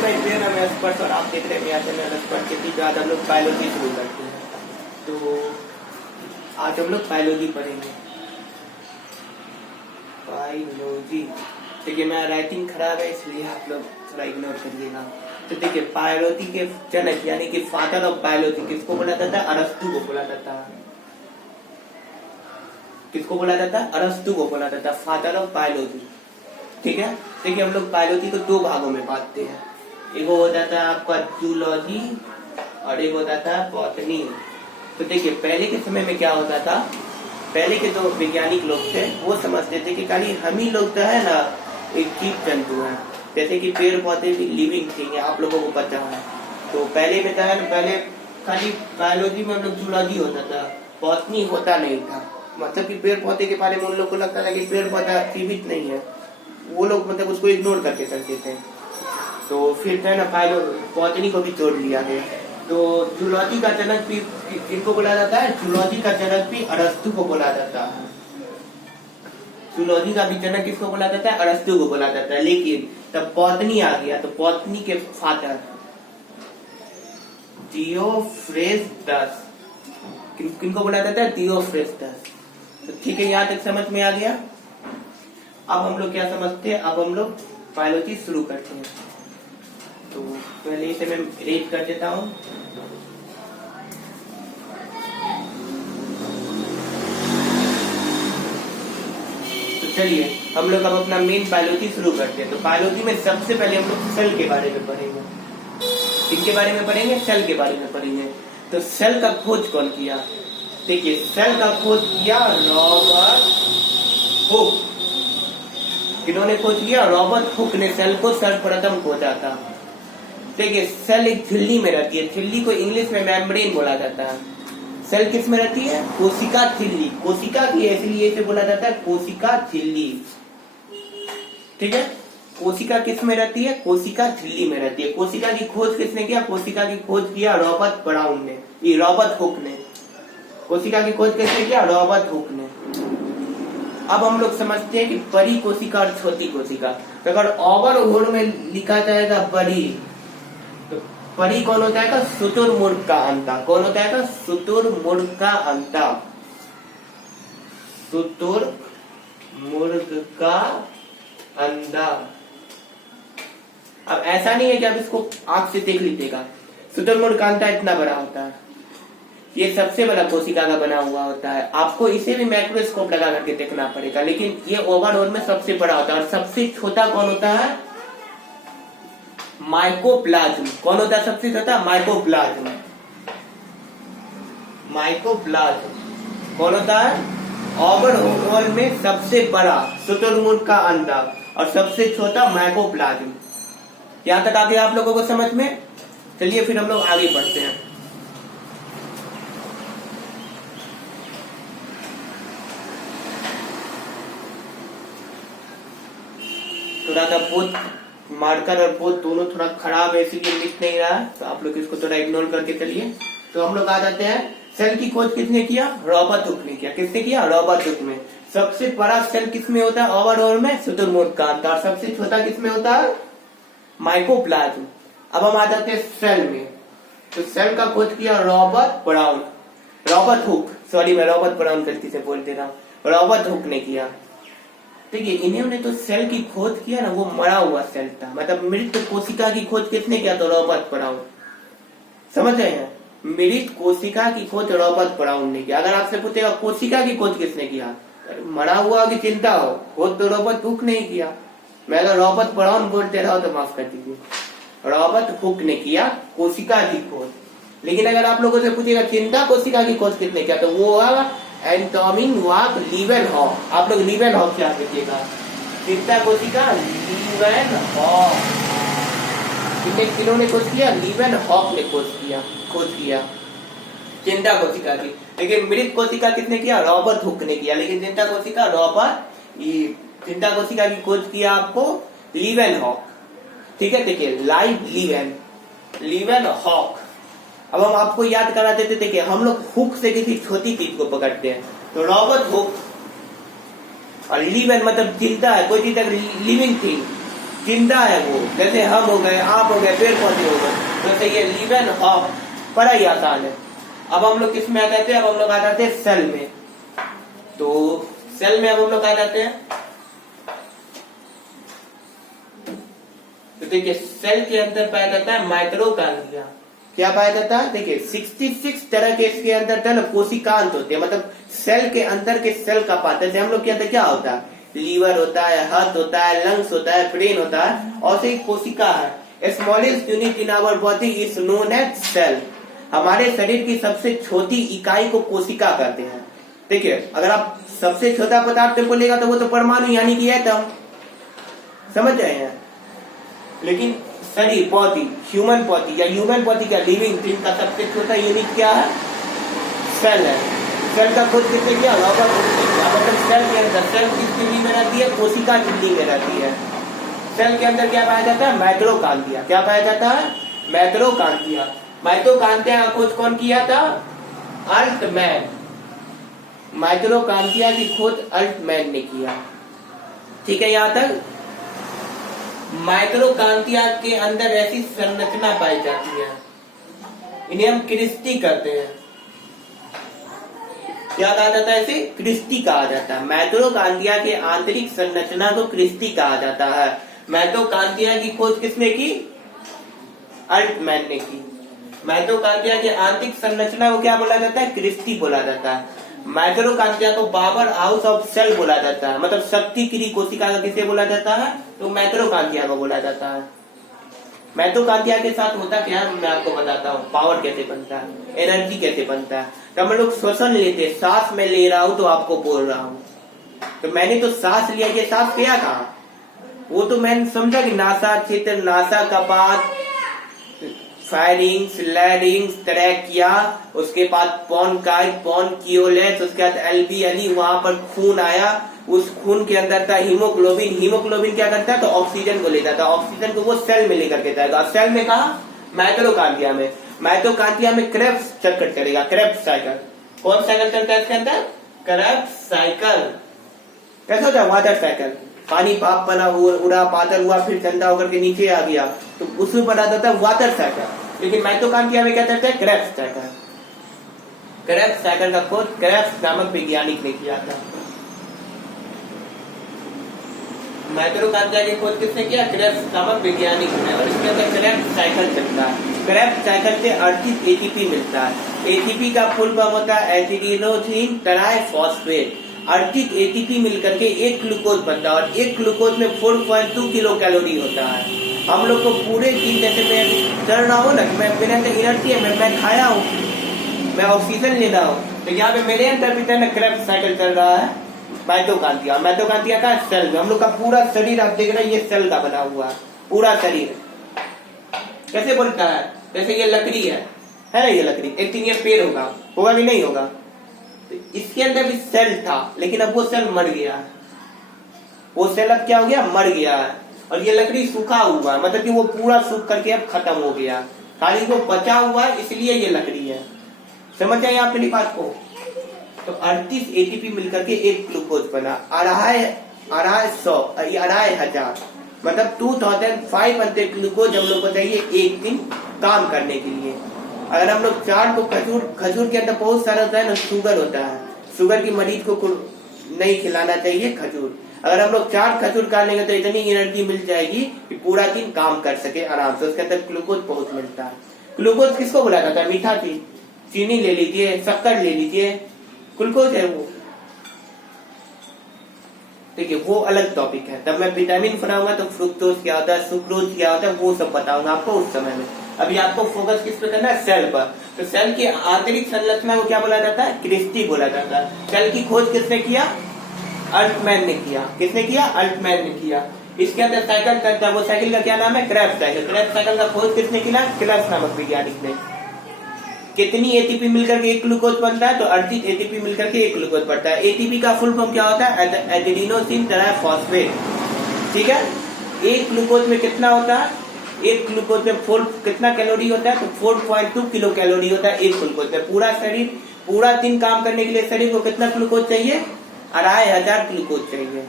Guys, मेरा नाम है स्पर्श और आप देख रहे हैं मेरा चैनल स्पर्श के बाद हम लोग बायोलॉजी शुरू करते हैं। तो आज हम लोग बायोलॉजी पढ़ेंगे। बायोलॉजी, देखिए मेरा राइटिंग खराब है इसलिए आप लोग थोड़ा इग्नोर करिएगा। तो देखिए, बायोलॉजी के जनक यानी कि फादर ऑफ बायोलॉजी किसको बोला जाता है? अरस्तु को बोला जाता है। किसको बोला जाता है? अरस्तु को बोला जाता है फादर ऑफ बायोलॉजी। ठीक है, देखिए हम लोग बायोलॉजी को दो भागों में बांटते हैं। एक हो जाता है आपका जूलॉजी और एक हो जाता है बॉटनी। तो देखिए, पहले के समय में क्या होता था, पहले के जो वैज्ञानिक लोग थे वो समझते थे कि खाली हम ही लोग तो है ना एक जीव जंतु है, जैसे कि पेड़ पौधे भी लिविंग थिंग है, आप लोगों को पता है। तो पहले में था, पहले खाली बायोलॉजी में हम लोग जूलॉजी होता था, बॉटनी होता नहीं था। मतलब कि पेड़ पौधे के बारे में उन लोग को लगता था कि पेड़ पौधा जीवित नहीं है, वो लोग मतलब उसको इग्नोर करके चलते थे। तो फिर है ना बॉटनी को भी जोड़ लिया गया। तो जूलॉजी का जनक भी किनको बोला जाता है? जूलॉजी का जनक भी अरस्तु को बोला जाता है। जूलॉजी का भी जनक किसको बोला जाता है? अरस्तु को बोला जाता है। लेकिन तब बॉटनी आ गया तो बॉटनी के फादर थियोफ्रेस्टस, किनको बोला जाता है? थियोफ्रेस्टस। तो ठीक है, यहाँ तक समझ में आ गया। अब हम लोग क्या समझते हैं, अब हम लोग बायोलॉजी शुरू करते हैं। तो पहले इसे मैं रेड कर देता हूँ। तो चलिए हम लोग अब अपना मेन बायोलॉजी शुरू करते हैं। तो बायोलॉजी में सबसे पहले हम लोग सेल के बारे में पढ़ेंगे। किसके बारे में पढ़ेंगे? सेल के बारे में पढ़ेंगे। तो सेल का खोज कौन किया? देखिए, सेल का खोज किया रॉबर्ट हुक। किन्होंने खोज किया? रॉबर्ट हुक ने सेल को सर्वप्रथम खोजा था। देखिए, सेल एक झिल्ली में रहती है। झिल्ली को इंग्लिश में मेम्ब्रेन बोला जाता है। सेल किस में रहती है? कोशिका झिल्ली। कोशिका की है इसलिए इसे बोला जाता है कोशिका झिल्ली। ठीक है, कोशिका किस में रहती है? कोशिका झिल्ली में रहती है। कोशिका की खोज किसने किया? कोशिका की खोज किया रॉबर्ट ब्राउन ने, ये रॉबर्ट हुक ने। कोशिका की खोज किसने किया? रॉबर्ट हुक ने। अब हम लोग समझते हैं कि बड़ी कोशिका और छोटी कोशिका। तो अगर ओवरऑल में लिखा जाएगा बड़ी, तो बड़ी कौन होता है? शुतुरमुर्ग का अंडा। कौन होता है? शुतुरमुर्ग का अंडा। शुतुरमुर्ग का अंडा। अब ऐसा नहीं है कि आप इसको आंख से देख लीजिएगा। शुतुरमुर्ग का अंडा इतना बड़ा होता है, ये सबसे बड़ा कोशिका का बना हुआ होता है। आपको इसे भी माइक्रोस्कोप लगा करके देखना पड़ेगा, लेकिन ये ओवरऑल में सबसे बड़ा होता है। और सबसे छोटा कौन होता है? माइकोप्लाज्म। कौन होता है सबसे छोटा? माइकोप्लाज्म। माइकोप्लाज्म कौन होता है? ओवरऑल में सबसे बड़ा शुतुरमुर्ग का अंडा और सबसे छोटा माइकोप्लाज्म। यहां तक आ गया आप लोगों को समझ में? चलिए फिर हम लोग आगे बढ़ते हैं। थोड़ा सा बोध मार्कर और बोध दोनों थोड़ा खराब है, इसीलिए लिख नहीं रहा है, तो आप लोग इसको थोड़ा इग्नोर करके चलिए। तो हम लोग आ जाते हैं, सेल की खोज किसने किया? रॉबर्ट हुक ने किया। किसने किया? रॉबर्ट हुक ने। सबसे बड़ा सेल किसमें होता है? ओवरऑल में शुतुरमुर्ग का अंडा। और सबसे छोटा किसमें होता है? माइकोप्लाज्म। अब हम आ जाते हैं सेल में। तो सेल का खोज किया Robert brown, Robert Hooke, sorry मैं रॉबर्ट ब्राउन गलती से बोल दे रहा हूँ, रॉबर्ट हुक ने किया। देखिए, इन्होंने तो सेल की खोज किया ना, वो मरा हुआ सेल था, मतलब मृत कोशिका की खोज किसने किया? तो रॉबर्ट ब्राउन। समझ रहे हैं? मृत कोशिका की खोज रॉबर्ट ब्राउन ने किया। अगर आपसे पूछेगा कोशिका की खोज किसने किया, मरा हुआ की चिंता हो, खोज तो रॉबर्ट हुक ने किया। मैं अगर रॉबर्ट ब्राउन बोलते रहा तो माफ कर दीजिए। रॉबर्ट हुक ने किया कोशिका की खोज। लेकिन अगर आप लोगों से पूछेगा चिंता कोशिका की खोज किसने किया, तो वो होगा एंटोनिन वाक लीवेनहॉक। आप लोग लीवेनहॉक क्या कीजिएगा? चिंता कोशिका लीवेनहॉक। किन्होंने खोज किया? लीवेनहॉक ने खोज किया चिंता कोशिका की। लेकिन मृत कोशिका किसने किया? रॉबर्ट हुक ने किया। लेकिन चिंता कोशिका चिंता कोशिका की खोज किया आपको लीवेनहॉक। ठीक है, देखिए लीवेनहॉक। अब हम आपको याद करा देते थे कि हम लोग हुक से किसी छोटी चीज को पकड़ते हैं। तो रॉबर्ट हुक और लिवन मतलब चिंता है, कोई चीज अगर लिविंग थिंग, जिंदा है वो, जैसे हम हो गए, आप हो गए, पेड़ पौधे हो गए, जैसे ये लिवन ऑफ, बड़ा ही आसान है। अब हम लोग किस में आ जाते हैं, अब हम लोग आ जाते हैं सेल में। तो सेल में अब हम लोग आ जाते हैं, तो देखिए सेल के अंदर पाया जाता है माइटोकॉन्ड्रिया। क्या पाया जाता है, देखिए 66 तरह के इसके अंदर कोशिकांत होते हैं, मतलब सेल के अंदर के सेल का पार्ट। जैसे हम लोग के अंदर क्या होता है, लीवर होता है, हार्ट होता है, लंग्स होता है, ब्रेन होता है, और से कोशिका है। Smallest unit in our body is known as cell. हमारे शरीर की सबसे छोटी इकाई को कोशिका कहते हैं। देखिए अगर आप सबसे छोटा पदार्थ बोलेगा तो वो तो परमाणु यानी कि एटम, समझ रहे हैं। लेकिन शरीर बॉडी, ह्यूमन बॉडी या ह्यूमन बॉडी का लिविंग थिंग का सबसे छोटा यूनिट क्या है, सेल है। सेल का खुद कितने किया, मतलब सेल के अंदर, सेल किस झिल्ली में रहती है, कोशिका झिल्ली में रहती है। सेल के अंदर क्या पाया जाता है, माइटोकॉन्ड्रिया। क्या पाया जाता है, माइटोकॉन्ड्रिया। माइटोकॉन्ड्रिया का खोज कौन किया था, अल्टमैन। माइटोकॉन्ड्रिया की खोज अल्टमैन ने किया। ठीक है, यहां तक। माइटोकॉन्ड्रिया के अंदर ऐसी संरचना पाई जाती है, इन्हें हम क्रिस्टी करते हैं। क्या कहा जाता है, इसे क्रिस्टी कहा जाता है। माइटोकॉन्ड्रिया के आंतरिक संरचना को क्रिस्टी कहा जाता है। माइटोकॉन्ड्रिया की खोज किसने की, अल्टमैन ने की। माइटोकॉन्ड्रिया के आंतरिक संरचना को क्या बोला जाता है, क्रिस्टी बोला जाता है। माइटोकॉन्ड्रिया को पावर हाउस ऑफ सेल बोला जाता है, मतलब शक्ति की कोशिका का किसे बोला जाता है, तो माइटोकॉन्ड्रिया को बोला जाता है। माइटोकॉन्ड्रिया के साथ होता क्या है, मैं आपको बताता हूँ। पावर कैसे बनता है, एनर्जी कैसे बनता है। तो हम लोग श्वसन लेते, सांस में ले रहा हूँ तो आपको बोल रहा हूँ, तो मैंने तो सांस लिया, ये सांस गया कहाँ, वो तो मैंने समझा कि नासा क्षेत्र, नासा कपाट, फायरिंग्स, लैरिंग्स, ट्रैकिया, उसके बाद पोनकाई, पोनकियोलेस, उसके बाद एल्वियली, वहां पर खून आया, उस खून के अंदर था हीमोग्लोबिन। हीमोग्लोबिन क्या करता है, तो ऑक्सीजन को ले जाता है, ऑक्सीजन को वो सेल में लेकर के जाएगा। सेल में कहा, माइटोकॉन्ड्रिया में। माइटोकॉन्ड्रिया में क्रेब्स चक्कर चलेगा, क्रेब्स साइकिल। कौन साइकिल चलता है इसके अंदर, क्रेब्स साइकिल। कैसा होता है, वाटर साइकिल। पानी पाप बना उड़ा, पातर हुआ, फिर ठंडा होकर के नीचे आ गया, तो उसमें बना जाता है वाटर साइकिल। लेकिन माइटोकॉन्ड्रिया में क्या कहते हैं, क्रेब्स साइकिल। क्रेब्स साइकिल का खोज क्रेब्स नामक वैज्ञानिक ने किया था। माइटोकॉन्ड्रिया की खोज किसने किया, क्रेब्स नामक वैज्ञानिक ने, और इसके अंदर क्रेब्स साइकिल चलता है। क्रेब्स साइकिल से 38 एटीपी मिलता है। एटीपी का फुल फॉर्म होता है एसिडिनोसिन ट्राइफॉस्फेट। 38 एटीपी मिलकर के एक ग्लूकोज बनता है, और एक ग्लूकोज में 4.2 किलो कैलोरी होता है। हम लोग को पूरे दिन, जैसे मैं चल रहा हूँ ना, मैं मेरे अंदर एनर्जी है, मैं खाया हूँ, मैं ऑक्सीजन ले रहा हूँ, तो यहाँ पे मेरे अंदर भी क्रेब्स साइकिल चल रहा है। माइटोकॉन्ड्रिया, माइटोकॉन्ड्रिया का सेल, हम लोग का पूरा शरीर आप देख रहे हैं, ये सेल का बना हुआ है पूरा शरीर। कैसे बनता है, जैसे ये लकड़ी है ना, ये लकड़ी, एक दिन ये पेड़ होगा कि नहीं होगा, तो इसके अंदर भी सेल था, लेकिन अब वो सेल मर गया। वो सेल अब क्या हो गया, मर गया है। और ये लकड़ी सूखा हुआ है, मतलब कि वो पूरा सूख करके अब खत्म हो गया, खाली वो बचा हुआ है, इसलिए ये लकड़ी है। समझ आए आप मेरी बात को। तो 38 एटीपी मिलकर के एक ग्लूकोज बना। 2,500 मतलब 2500 ग्लूकोज हम लोग को चाहिए एक दिन काम करने के लिए। अगर हम लोग चार को खजूर के अंदर बहुत सारा होता है ना, शुगर होता है, शुगर की मरीज को नहीं खिलाना चाहिए खजूर। अगर हम लोग 4 खजूर खा लेंगे तो इतनी एनर्जी मिल जाएगी कि पूरा दिन काम कर सके आराम से। उसके अंदर ग्लूकोज बहुत मिलता है। ग्लूकोज किसको बोला जाता है, मीठा चीज, चीनी ले लीजिए, शक्कर ले लीजिए, ग्लूकोज है वो। देखिए वो अलग टॉपिक है, तब मैं विटामिन पढ़ाऊंगा तो फ्रुक्टोज क्या होता है, सुक्रोज क्या होता है, वो सब बताऊंगा आपको उस समय में। अभी आपको फोकस किस पे करना है, सेल पर। तो सेल की आंतरिक संरचना को क्या बोला जाता है, क्रिस्टी बोला जाता है। सेल की खोज किसने किया, अल्टमैन ने किया। किसने किया, अल्टमैन ने किया। इसके अंदर साइकिल करता है, वो साइकिल का क्या नाम है, क्रेब्स साइकिल। क्रेब्स साइकिल का खोज किसने किया, क्रेब्स नामक वैज्ञानिक ने। कितनी एटीपी मिलकर के एक ग्लूकोज बनता है, तो 38 एटीपी मिलकर के एक ग्लूकोज बनता है। एटीपी का फुल फॉर्म क्या होता है, एडेनिनोसिन ट्राइफॉस्फेट। ठीक है, एक ग्लूकोज में कितना होता है, एक ग्लूकोज में कितना कैलोरी होता है, तो 4.2 किलो कैलोरी होता है एक ग्लूकोज में। पूरा शरीर, पूरा दिन काम करने के लिए शरीर को कितना ग्लूकोज चाहिए, 2500 ग्लूकोज चाहिए।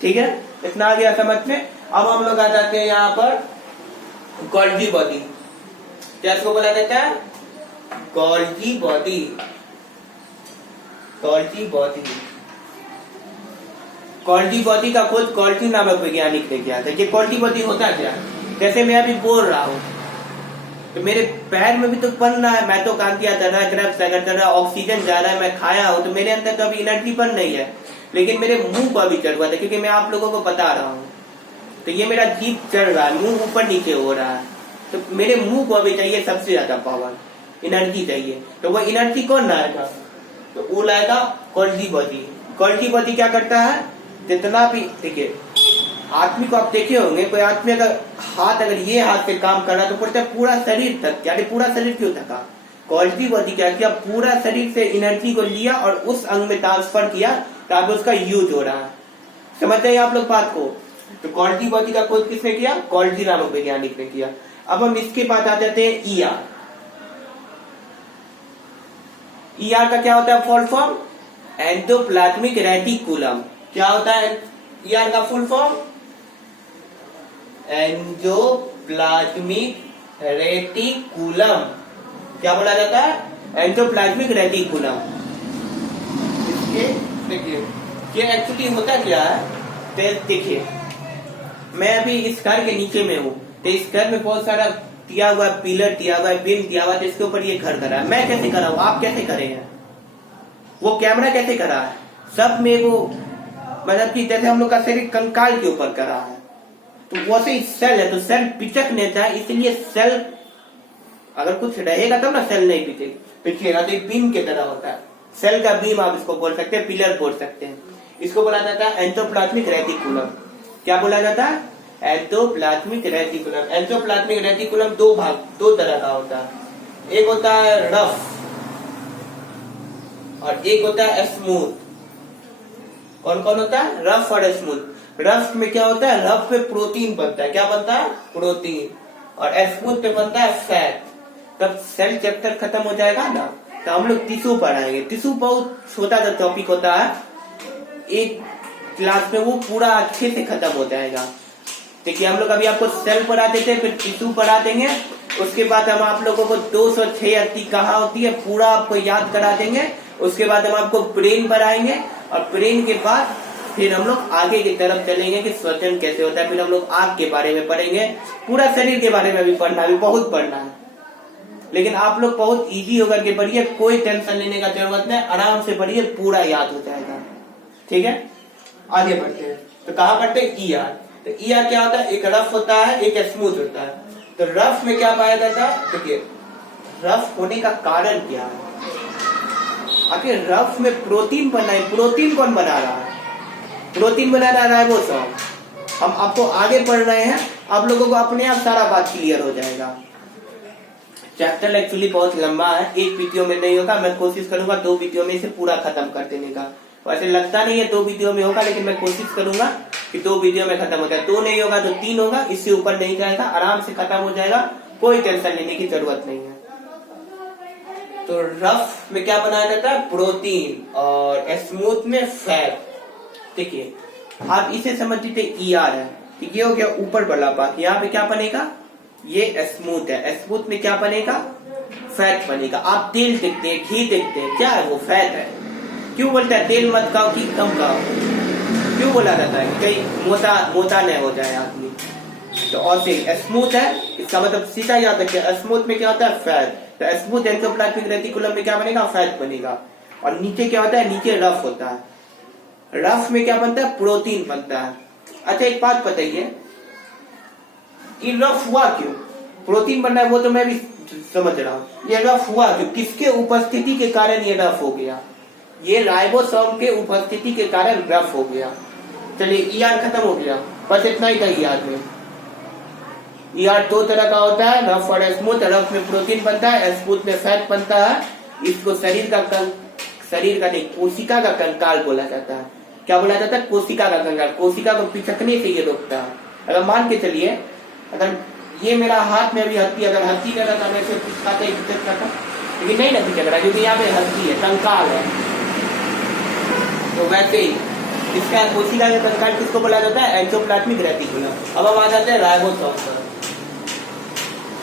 ठीक है, इतना आ गया समझ में। अब हम लोग आ जाते हैं यहाँ पर गोल्गी बॉडी। क्या इसको बोला जाता है? Golgi body. Golgi body, Golgi body का खोज गोल्गी नामक वैज्ञानिक ने किया था। ये गोल्गी बॉडी होता क्या? जैसे मैं अभी बोल रहा हूँ तो मेरे पैर में भी तो बन रहा है, मैं तो काम किया कर रहा है, ग्रेप्स अगर कर रहा है, ऑक्सीजन जा रहा है, मैं खाया हूँ, तो मेरे अंदर तो अभी एनर्जी बन रही है, लेकिन मेरे मुंह को अभी चढ़ हुआ था, क्योंकि मैं आप लोगों को बता रहा हूँ। तो ये मेरा जीभ चढ़ रहा है, मुंह ऊपर नीचे हो रहा है, तो मेरे मुंह को अभी चाहिए सबसे ज्यादा पावर, एनर्जी चाहिए। तो वो एनर्जी कौन लाएगा? तो वो लाएगा गोल्गी बॉडी। गोल्गी बॉडी क्या करता है? जितना भी, देखिए आदमी को आप देखे होंगे, कोई आदमी अगर हाथ, अगर ये हाथ पे काम कर रहा है तो पड़ता है पूरा शरीर तक, यानी पूरा शरीर क्यों थका? गोल्गी बॉडी क्या किया? पूरा शरीर से एनर्जी को लिया और उस अंग में ट्रांसफर किया, ताकि उसका यूज हो रहा है। समझते हैं आप लोग बात को? तो गोल्गी बॉडी का खोज किसने किया? गोल्गी नामक वैज्ञानिक ने किया। अब हम इसके बाद आ जाते हैं ईआर। ईआर का क्या होता है फुल फॉर्म? Endoplasmic reticulum. क्या होता है ईआर का फुल फॉर्म? Endoplasmic reticulum. क्या बोला जाता है? Endoplasmic reticulum. इसके देखिए ये एक्चुअली होता क्या है, देखिए मैं अभी इस घर के नीचे में हूँ, तो इस घर में बहुत सारा दिया हुआ है, पिलर दिया हुआ है, बीम दिया हुआ है, जिसके ऊपर ये घर करा है। मैं कैसे करा हूँ, आप कैसे करे हैं, वो कैमरा कैसे करा है, सब में वो मतलब कि जैसे हम लोग का शरीर कंकाल के ऊपर करा है, तो वैसे ही सेल है, तो सेल पिचक नहीं था, इसलिए सेल अगर कुछ रहेगा तब ना सेल नहीं पिचेगा, तो बीम की तरह होता है। सेल का बीम आप इसको बोल सकते हैं, पिलर बोल सकते हैं। इसको बोला जाता है एंडोप्लाज्मिक रेटिकुलम। क्या बोला जाता है? Endoplasmic reticulum. एंडोप्लाज्मिक रेटिकुलम दो तरह का होता है, एक होता है रफ और एक होता है स्मूथ। कौन कौन होता है? रफ और स्मूथ। रफ में क्या होता है? रफ पे प्रोटीन बनता है। क्या बनता है? प्रोटीन। और स्मूथ पे बनता है फैट। तब सेल चैप्टर खत्म हो जाएगा ना, तो हम लोग टिश्यू पढ़ाएंगे। टिश्यू बहुत छोटा सा टॉपिक होता है, एक क्लास में वो पूरा अच्छे से खत्म हो जाएगा। देखिए हम लोग अभी आपको सेल पढ़ा देते हैं, फिर टिश्यू पढ़ा देंगे, उसके बाद हम आप लोगों को 206 कहाँ होती है पूरा आपको याद करा देंगे। उसके बाद हम आपको ब्रेन पढ़ाएंगे, और ब्रेन के बाद फिर हम लोग आगे की तरफ चलेंगे कि श्वसन कैसे होता है। फिर हम लोग आग के बारे में पढ़ेंगे, पूरा शरीर के बारे में भी पढ़ना है, बहुत पढ़ना है, लेकिन आप लोग बहुत इजी होकर के पढ़िए, कोई टेंशन लेने का जरूरत नहीं, आराम से पढ़िए, पूरा याद हो जाएगा। ठीक है, आगे बढ़ते हैं। तो कहाँ पढ़ते हैं? ईआर। तो ईआर क्या होता है? एक रफ होता है, एक स्मूथ होता है। तो रफ में क्या पाया जाता है? देखिए रफ होने का कारण क्या है? आखिर रफ में प्रोटीन बना है, प्रोटीन कौन बना रहा है? प्रोटीन बना रहा है वो सब हम आपको आगे पढ़ रहे हैं, आप लोगों को अपने आप सारा बात क्लियर हो जाएगा। चैप्टर एक्चुअली बहुत लंबा है, एक वीडियो में नहीं होगा, मैं कोशिश करूंगा 2 वीडियो में इसे पूरा खत्म कर देने का। वैसे लगता नहीं है 2 वीडियो में होगा, लेकिन मैं कोशिश करूंगा कि 2 वीडियो में खत्म हो जाए। 2 नहीं होगा तो 3 होगा, इससे ऊपर नहीं जाएगा, आराम से खत्म हो जाएगा, कोई टेंशन लेने की जरूरत नहीं है। तो रफ में क्या बनाया जाता है? प्रोटीन, और स्मूथ में फैट। देखिए आप इसे समझ लीजिए ईआर है, ये हो गया ऊपर वाला पार्ट, यहाँ पे क्या बनेगा? ये स्मूथ है, स्मूथ में क्या बनेगा? फैट बनेगा। आप तेल देखते हैं, घी देखते हैं, क्या है वो? फैट है। क्यों बोलता है तेल मत खाओ, घी कम खाओ? क्यों बोला जाता है? कहीं मोटा नहीं हो जाए आदमी। तो और से स्मूथ है, इसका मतलब सीधा याद रखिए, स्मूथ में क्या होता है? फैट। तो स्मूथ एंडोप्लाज्मिक रेटिकुलम में क्या बनेगा? फैट बनेगा। और नीचे क्या होता है? नीचे रफ होता है। रफ में क्या बनता है? प्रोटीन बनता है। अच्छा एक बात बताइए, ये रफ हुआ क्यों? प्रोटीन बनना है वो तो मैं भी समझ रहा हूँ, ये रफ हुआ क्यों? किसके उपस्थिति के कारण ये रफ हो गया? ये राइबोसोम के उपस्थिति के कारण रफ हो गया। चलिए ईआर खत्म हो गया, बस इतना ही था ईआर में। ईआर 2 तरह का होता है, रफ और स्मूथ। रफ में प्रोटीन बनता है, स्मूथ में फैट बनता है। इसको शरीर का नहीं, कोशिका का कंकाल बोला जाता है। क्या बोला जाता है? कोशिका का कंकाल। कोशिका को पिचकने से ये रोकता है। अगर मान के चलिए, अगर ये मेरा हाथ में अभी हड्डी, अगर हड्डी का रहता मैं इसे पिचकाता, लेकिन नहीं ना पिचक रहा, क्योंकि यहाँ पे हड्डी है, कंकाल है। तो वैसे ही इसका कोशिका के कंकाल किसको बोला जाता है? Endoplasmic reticulum. अब हम आ जाते हैं राइबोसोम पर।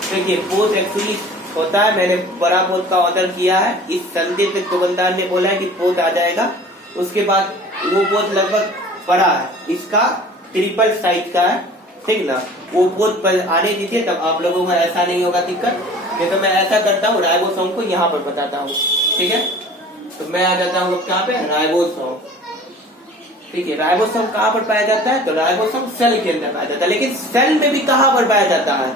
देखिए पोत एक्चुअली होता है, मैंने बड़ा पोत का ऑर्डर किया है, इस संदेश में दुकानदार ने बोला है कि पोत आ जाएगा, उसके बाद वो पोत लगभग बड़ा है, इसका ट्रिपल साइज का है, ठीक ना। वो पोत पर आने दीजिए, तब आप लोगों का ऐसा नहीं होगा दिक्कत। नहीं तो मैं ऐसा करता हूँ, राइबोसोम को यहाँ पर बताता हूँ, ठीक है। तो मैं आ जाता हूँ कहाँ पे? राइबोसोम। ठीक है, राइबोसोम कहाँ पर पाया जाता है? तो राइबोसोम सेल के अंदर पाया जाता है, लेकिन सेल में भी कहाँ पर पाया जाता है?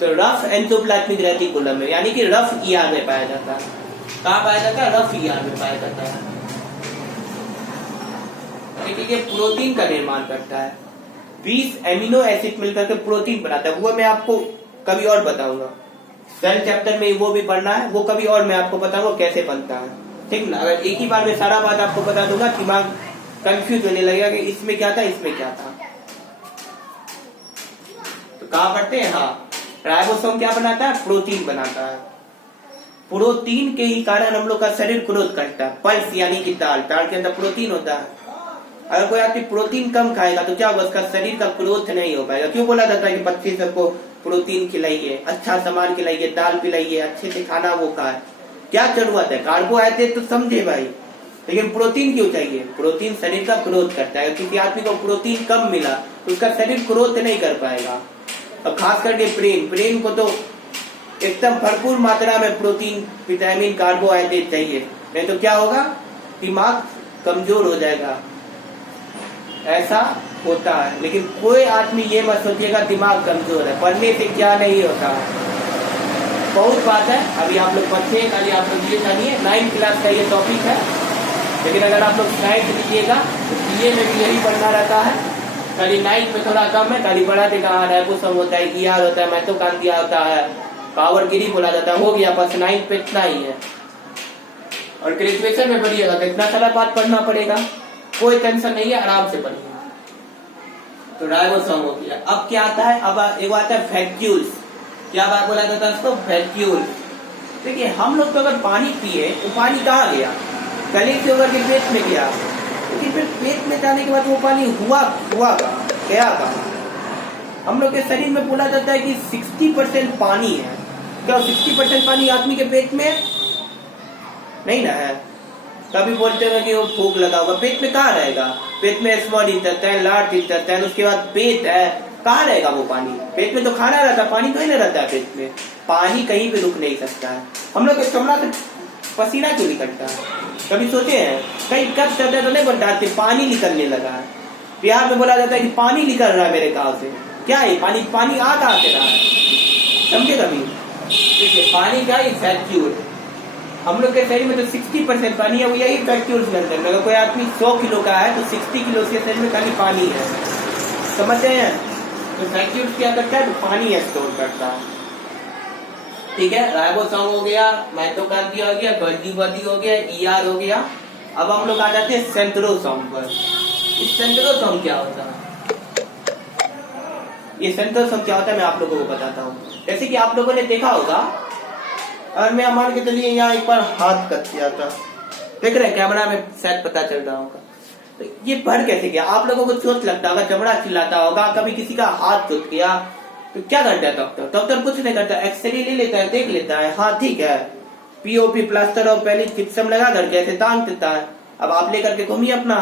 तो रफ एंडोप्लाज्मिक रेटिकुलम में, यानी कि रफ ईआर में पाया जाता है। कहाँ पाया जाता है? रफ ईआर में पाया जाता है। देखिए ये प्रोटीन का निर्माण करता है, 20 एमिनो एसिड मिलकर के प्रोटीन बनाता है, वो मैं आपको कभी और बताऊंगा। सेल चैप्टर में वो भी पढ़ना है, वो कभी और मैं आपको बताऊंगा कैसे बनता है, ठीक ना। अगर एक ही बार में सारा बात आपको बता दूंगा, दिमाग कंफ्यूज होने लगेगा कि इसमें क्या था, इसमें क्या था। तो कहाँ पढ़ते हैं? हाँ, राइबोसोम क्या बनाता है? प्रोटीन बनाता है। प्रोटीन के ही कारण हम लोग का शरीर ग्रोथ करता है। पल्स यानी कि दाल के अंदर प्रोटीन होता है। अगर कोई आदमी प्रोटीन कम खाएगा तो क्या होगा? उसका शरीर का ग्रोथ नहीं हो पाएगा। क्यों बोला जाता है कि बच्चे सबको प्रोटीन खिलाइए, अच्छा सामान खिलाइए, दाल पिलाइए, अच्छे से खाना वो खाए। क्या जरूरत है? कार्बोहाइड्रेट तो समझे भाई, लेकिन प्रोटीन क्यों चाहिए? प्रोटीन शरीर का ग्रोथ करता है। किसी आदमी को प्रोटीन कम मिला तो उसका शरीर ग्रोथ नहीं कर पाएगा। और खास करके ब्रेन को तो एकदम भरपूर मात्रा में प्रोटीन, विटामिन, कार्बोहाइड्रेट चाहिए, नहीं तो क्या होगा? दिमाग कमजोर हो जाएगा, ऐसा होता है। लेकिन कोई आदमी ये मत सोचिएगा दिमाग कमजोर है, पढ़ने से क्या नहीं होता। बहुत बात है, अभी आप लोग बच्चे, खाली आप लोग ये जानिए 9th क्लास का ये टॉपिक है, लेकिन अगर आप लोग साइंस लीजिएगा तो बीए में भी यही पढ़ना रहता है। खाली 9th में थोड़ा कम है, खाली पढ़ा देगा राइबोसोम होता है, ईआर होता है, माइटोकॉन्ड्रिया होता है, पावरगिरी बोला जाता है, हो गया बस। 9th पे इतना ही है। और ग्रेजुएशन में पढ़िएगा तो इतना सारा बात पढ़ना पड़ेगा, कोई टेंशन नहीं है, आराम से पढ़िए। तो राइबोसोम हो गया। अब क्या आता है? अब एक आता है वैक्यूल्स। क्या बात बोला जाता है उसको? वैक्यूल। देखिए हम लोग तो अगर पानी पिए तो पानी कहाँ गया? गले से होकर के पेट में गया, लेकिन फिर पेट में जाने के बाद वो पानी हुआ कहाँ? गया कहाँ? हम लोग के शरीर में बोला जाता है कि 60% पानी है। क्या 60% पानी आदमी के पेट में नहीं ना है? कभी बोलते हैं कि वो भूख लगा होगा, पेट में कहाँ रहेगा? पेट में स्मॉल इंटेस्टाइन, लार्ज इंटेस्टाइन, उसके बाद पेट है, कहाँ रहेगा वो पानी? पेट में तो खाना रहता है, पानी कहीं नहीं रहता है पेट में। पानी कहीं भी रुक नहीं सकता है। हम लोग के चमड़ा से पसीना क्यों निकलता है? कभी सोचे हैं? कहीं कब चलते तो नहीं बताते पानी निकलने लगा है। बिहार में बोला जाता है कि पानी निकल रहा है मेरे गाँव से। क्या है पानी? पानी आ कहाँ से रहा है? समझे कभी? देखिए पानी क्या है? वैक्यूल। हम लोग के शरीर में तो 60% पानी है, वो यही वैक्यूल्स के अंदर। अगर कोई आदमी 100 किलो का है तो 60 किलो उसके शरीर में खाली पानी है, समझते हैं? तो वैक्यूल्स क्या करता है? तो पानी स्टोर करता है, ठीक है। राइबोसोम हो गया, माइटोकॉन्ड्रिया हो गया, गोल्गी बॉडी हो गया, ईआर हो गया। अब हम लोग आ जाते हैं सेंट्रोसोम पर। इस सेंट्रोसोम क्या होता है? ये सेंट्रोसोम क्या होता है मैं आप लोगों को बताता हूँ। जैसे कि आप लोगों ने देखा होगा, और मैं मान के चलिए यहाँ एक बार हाथ कट किया था, देख रहे कैमरा में शायद पता चल रहा होगा। तो ये बढ़ कैसे गया? आप लोगों को चोट लगता होगा, चमड़ा चिल्लाता होगा, कभी किसी का हाथ टूट गया तो क्या करता है डॉक्टर? डॉक्टर कुछ नहीं करता, एक्सरे ले लेता है, देख लेता है, हाँ ठीक है, पीओपी प्लास्टर और पहले जिप्सम लगा करके ऐसे तान देता है। अब आप लेकर के घूमिए अपना